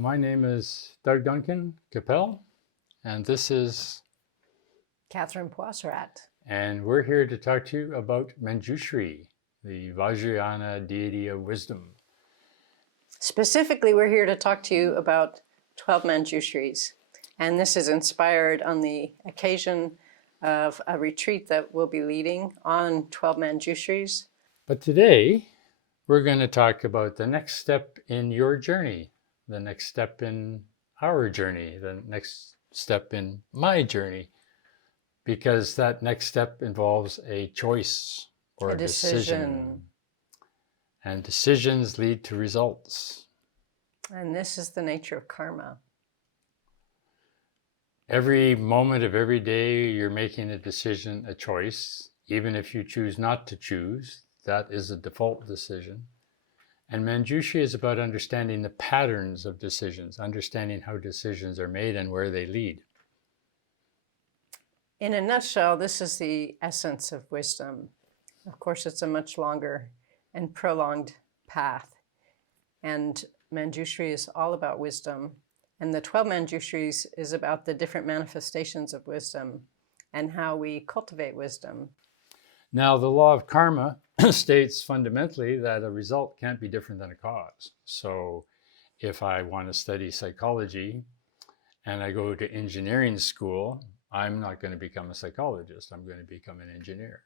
Well, my name is Doug Duncan Catherine, and this is Catherine Pawasarat. And we're here to talk to you about Manjushri, the Vajrayana deity of wisdom. Specifically, we're here to talk to you about 12 Manjushris. And this is inspired on the occasion of a retreat that we'll be leading on 12 Manjushris. But today, we're going to talk about the next step in your journey, the next step in our journey, the next step in my journey, because that next step involves a choice or a decision. And decisions lead to results. And this is the nature of karma. Every moment of every day, you're making a decision, a choice. Even if you choose not to choose, that is a default decision. And Manjushri is about understanding the patterns of decisions, understanding how decisions are made and where they lead. In a nutshell, this is the essence of wisdom. Of course, it's a much longer and prolonged path. And Manjushri is all about wisdom. And the 12 Manjushris is about the different manifestations of wisdom and how we cultivate wisdom. Now, the law of karma states fundamentally that a result can't be different than a cause. So if I want to study psychology and I go to engineering school, I'm not going to become a psychologist. I'm going to become an engineer.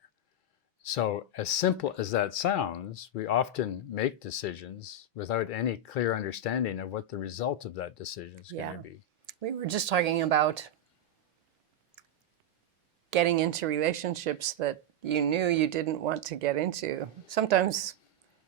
So as simple as that sounds, we often make decisions without any clear understanding of what the result of that decision is going to be. We were just talking about getting into relationships that you knew you didn't want to get into. Sometimes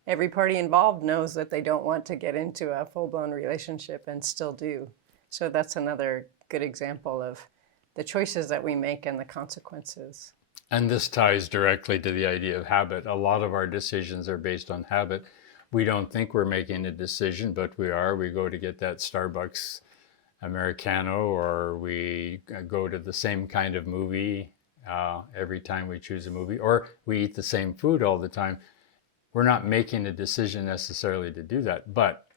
every party involved knows that they don't want to get into a full-blown relationship and still do. So that's another good example of the choices that we make and the consequences. And this ties directly to the idea of habit. A lot of our decisions are based on habit. We don't think we're making a decision, but we are. We go to get that Starbucks Americano, or we go to the same kind of movie every time we choose a movie, or we eat the same food all the time. We're not making a decision necessarily to do that, but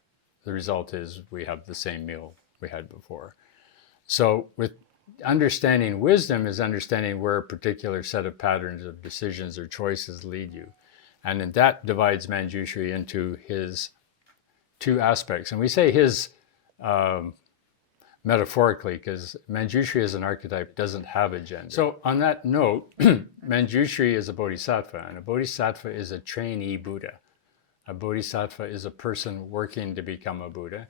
the result is we have the same meal we had before. So with understanding wisdom is understanding where a particular set of patterns of decisions or choices lead you. And then that divides Manjushri into his two aspects. And we say his metaphorically, because Manjushri as an archetype doesn't have a gender. So on that note, Manjushri is a bodhisattva, and a bodhisattva is a trainee Buddha. A bodhisattva is a person working to become a Buddha.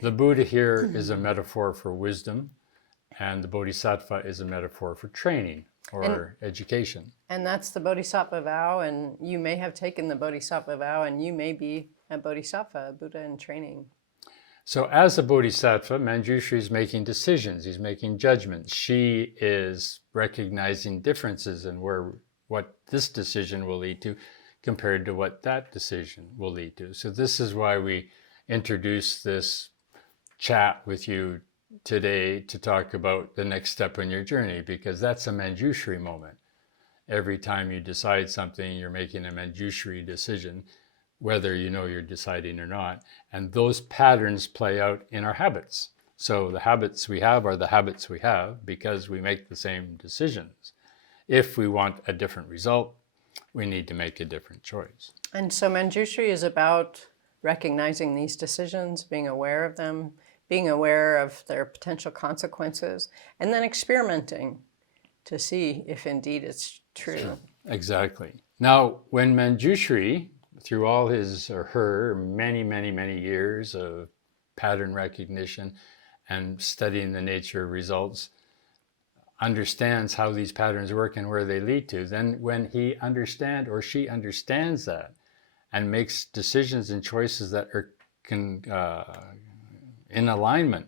The Buddha here is a metaphor for wisdom, and the bodhisattva is a metaphor for training or education. And that's the bodhisattva vow, and you may have taken the bodhisattva vow, and you may be a bodhisattva, a Buddha in training. So as a bodhisattva, Manjushri is making decisions, he's making judgments. She is recognizing differences in what this decision will lead to compared to what that decision will lead to. So this is why we introduce this chat with you today to talk about the next step in your journey, because that's a Manjushri moment. Every time you decide something, you're making a Manjushri decision, whether you know you're deciding or not. And those patterns play out in our habits. So the habits we have are the habits we have because we make the same decisions. If we want a different result, we need to make a different choice. And so Manjushri is about recognizing these decisions, being aware of them, being aware of their potential consequences, and then experimenting to see if indeed it's true. Sure. Exactly. Now, when Manjushri, through all his or her many, many, many years of pattern recognition and studying the nature of results, understands how these patterns work and where they lead to, then when he understands or she understands that and makes decisions and choices that are in alignment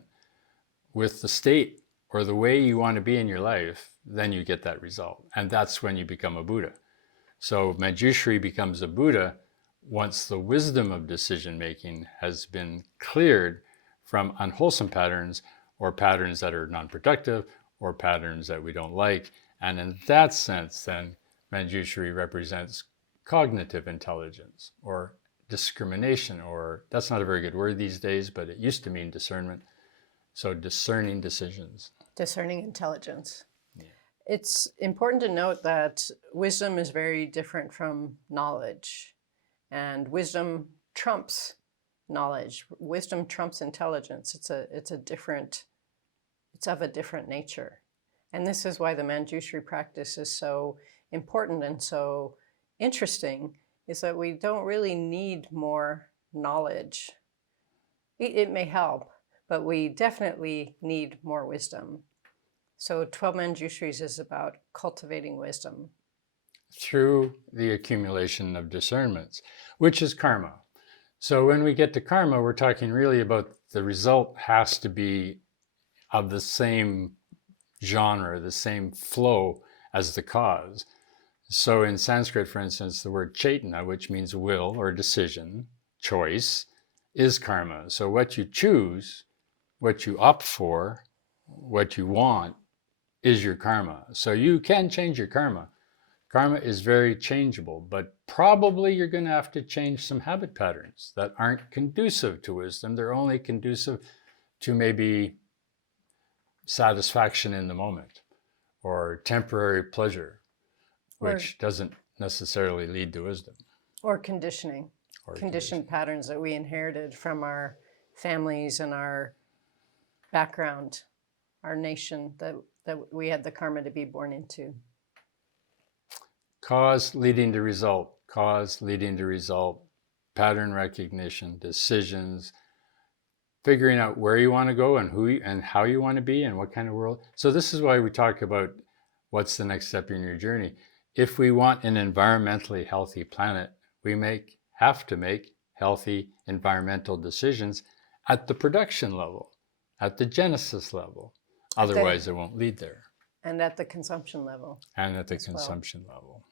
with the state or the way you want to be in your life, then you get that result. And that's when you become a Buddha. So Manjushri becomes a Buddha once the wisdom of decision making has been cleared from unwholesome patterns or patterns that are non-productive or patterns that we don't like. And in that sense, then Manjushri represents cognitive intelligence or discrimination, or that's not a very good word these days, but it used to mean discernment. So discerning decisions. Discerning intelligence. Yeah. It's important to note that wisdom is very different from knowledge, and wisdom trumps knowledge. Wisdom trumps intelligence. It's of a different nature. And this is why the Manjushri practice is so important and so interesting, is that we don't really need more knowledge. It may help, but we definitely need more wisdom. So 12 Manjushris is about cultivating wisdom. Through the accumulation of discernments, which is karma. So when we get to karma, we're talking really about the result has to be of the same genre, the same flow as the cause. So in Sanskrit, for instance, the word chaitana, which means will or decision, choice, is karma. So what you choose, what you opt for, what you want is your karma. So you can change your karma. Karma is very changeable, but probably you're going to have to change some habit patterns that aren't conducive to wisdom. They're only conducive to maybe satisfaction in the moment or temporary pleasure, which doesn't necessarily lead to wisdom. Or conditioning. Conditioned patterns that we inherited from our families and our background, our nation, that we had the karma to be born into. Cause leading to result, cause leading to result, pattern recognition, decisions, figuring out where you want to go and who and how you want to be and what kind of world. So this is why we talk about what's the next step in your journey. If we want an environmentally healthy planet, we have to make healthy environmental decisions at the production level, at the genesis level. Otherwise, it won't lead there. And at the consumption level. And at the consumption level.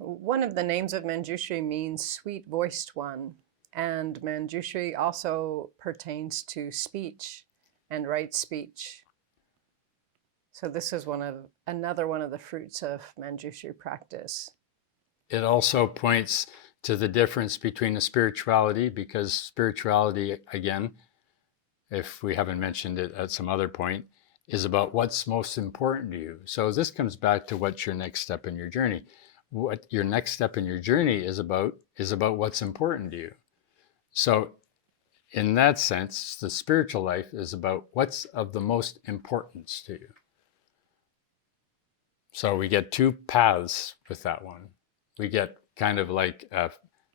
One of the names of Manjushri means sweet-voiced one. And Manjushri also pertains to speech and right speech. So this is another one of the fruits of Manjushri practice. It also points to the difference between a spirituality, because spirituality, again, if we haven't mentioned it at some other point, is about what's most important to you. So this comes back to what's your next step in your journey. What your next step in your journey is about what's important to you. So in that sense, the spiritual life is about what's of the most importance to you. So we get two paths with that one. We get kind of like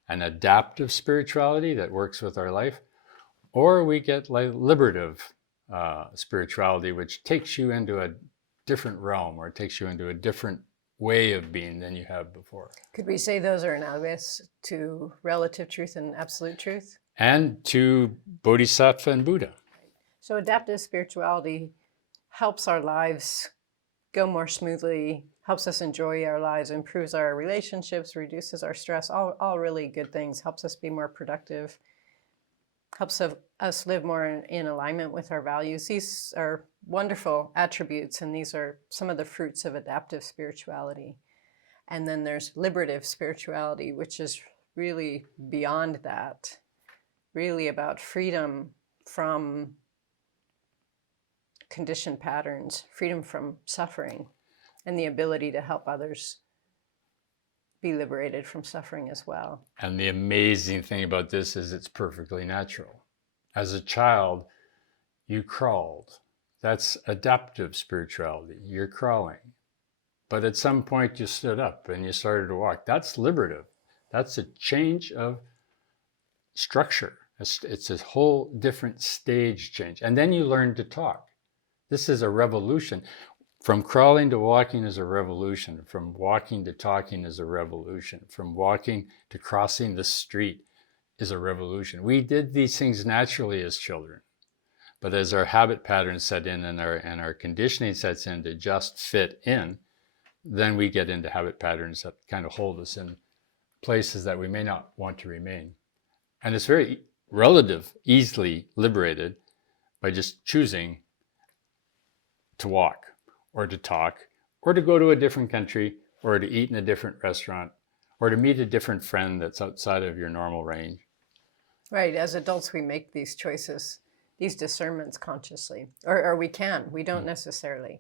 an adaptive spirituality that works with our life, or we get like liberative spirituality, which takes you into a different realm, or takes you into a different way of being than you have before. Could we say those are analogous to relative truth and absolute truth? And to Bodhisattva and Buddha. So adaptive spirituality helps our lives go more smoothly, helps us enjoy our lives, improves our relationships, reduces our stress, all really good things, helps us be more productive, helps us live more in alignment with our values. These are wonderful attributes, and these are some of the fruits of adaptive spirituality. And then there's liberative spirituality, which is really beyond that, really about freedom from conditioned patterns, freedom from suffering, and the ability to help others be liberated from suffering as well. And the amazing thing about this is it's perfectly natural. As a child, you crawled. That's adaptive spirituality. You're crawling. But at some point you stood up and you started to walk. That's liberative. That's a change of structure. It's a whole different stage change. And then you learn to talk. This is a revolution. From crawling to walking is a revolution. From walking to talking is a revolution. From walking to crossing the street is a revolution. We did these things naturally as children. But as our habit patterns set in and our conditioning sets in to just fit in, then we get into habit patterns that kind of hold us in places that we may not want to remain. And it's very easily liberated by just choosing to walk or to talk or to go to a different country or to eat in a different restaurant or to meet a different friend that's outside of your normal range. Right. As adults, we make these choices, these discernments consciously, or we can. We don't necessarily.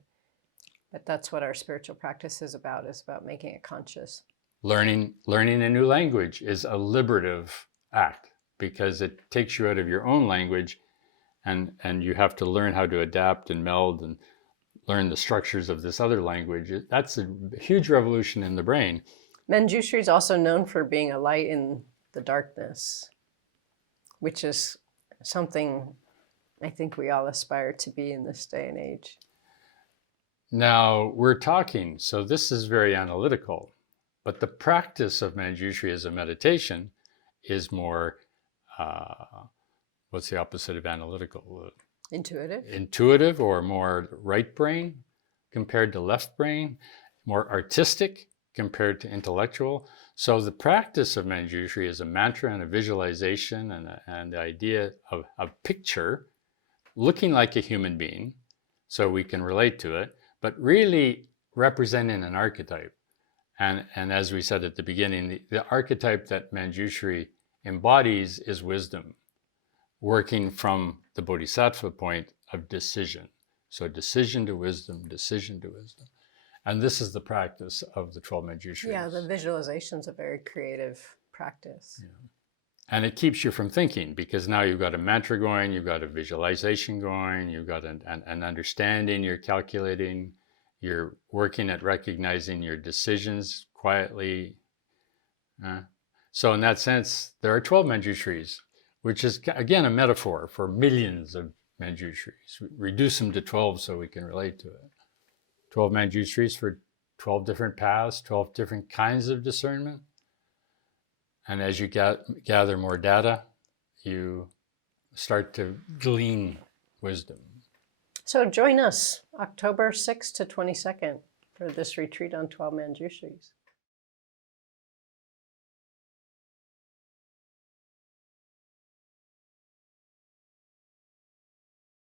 But that's what our spiritual practice is about making it conscious. Learning a new language is a liberative act because it takes you out of your own language, and you have to learn how to adapt and meld and learn the structures of this other language. That's a huge revolution in the brain. Manjushri is also known for being a light in the darkness, which is something I think we all aspire to be in this day and age. Now we're talking, so this is very analytical, but the practice of Manjushri as a meditation is more, what's the opposite of analytical? Intuitive. Intuitive, or more right brain compared to left brain, more artistic compared to intellectual. So the practice of Manjushri is a mantra and a visualization and the idea of a picture looking like a human being so we can relate to it, but really representing an archetype. And as we said at the beginning, the archetype that Manjushri embodies is wisdom, working from the bodhisattva point of decision. So decision to wisdom, decision to wisdom. And this is the practice of the 12 Manjushris. Yeah, the visualization is a very creative practice. Yeah. And it keeps you from thinking, because now you've got a mantra going, you've got a visualization going, you've got an understanding, you're calculating, you're working at recognizing your decisions quietly. So in that sense, there are 12 Manjushris, which is, again, a metaphor for millions of Manjushris. Reduce them to 12 so we can relate to it. 12 Manjushris for 12 different paths, 12 different kinds of discernment. And as you gather more data, you start to glean wisdom. So join us October 6th to 22nd for this retreat on 12 Manjushris.